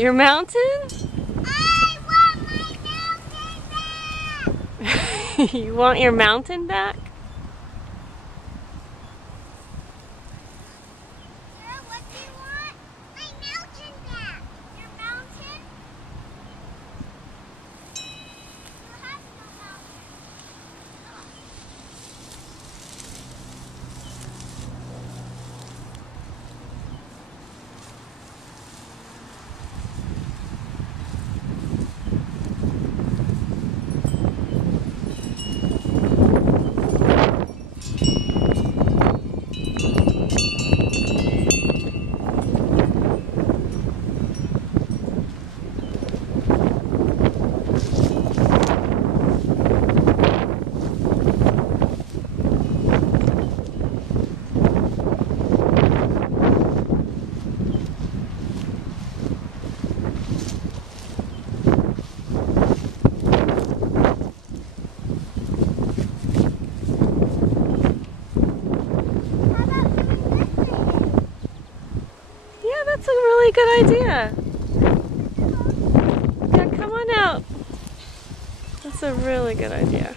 Your mountain? I want my mountain back! You want your mountain back? Sarah, what do you want? My mountain back! Your mountain? You have no mountain. Yeah, that's a really good idea. Yeah, come on out. That's a really good idea.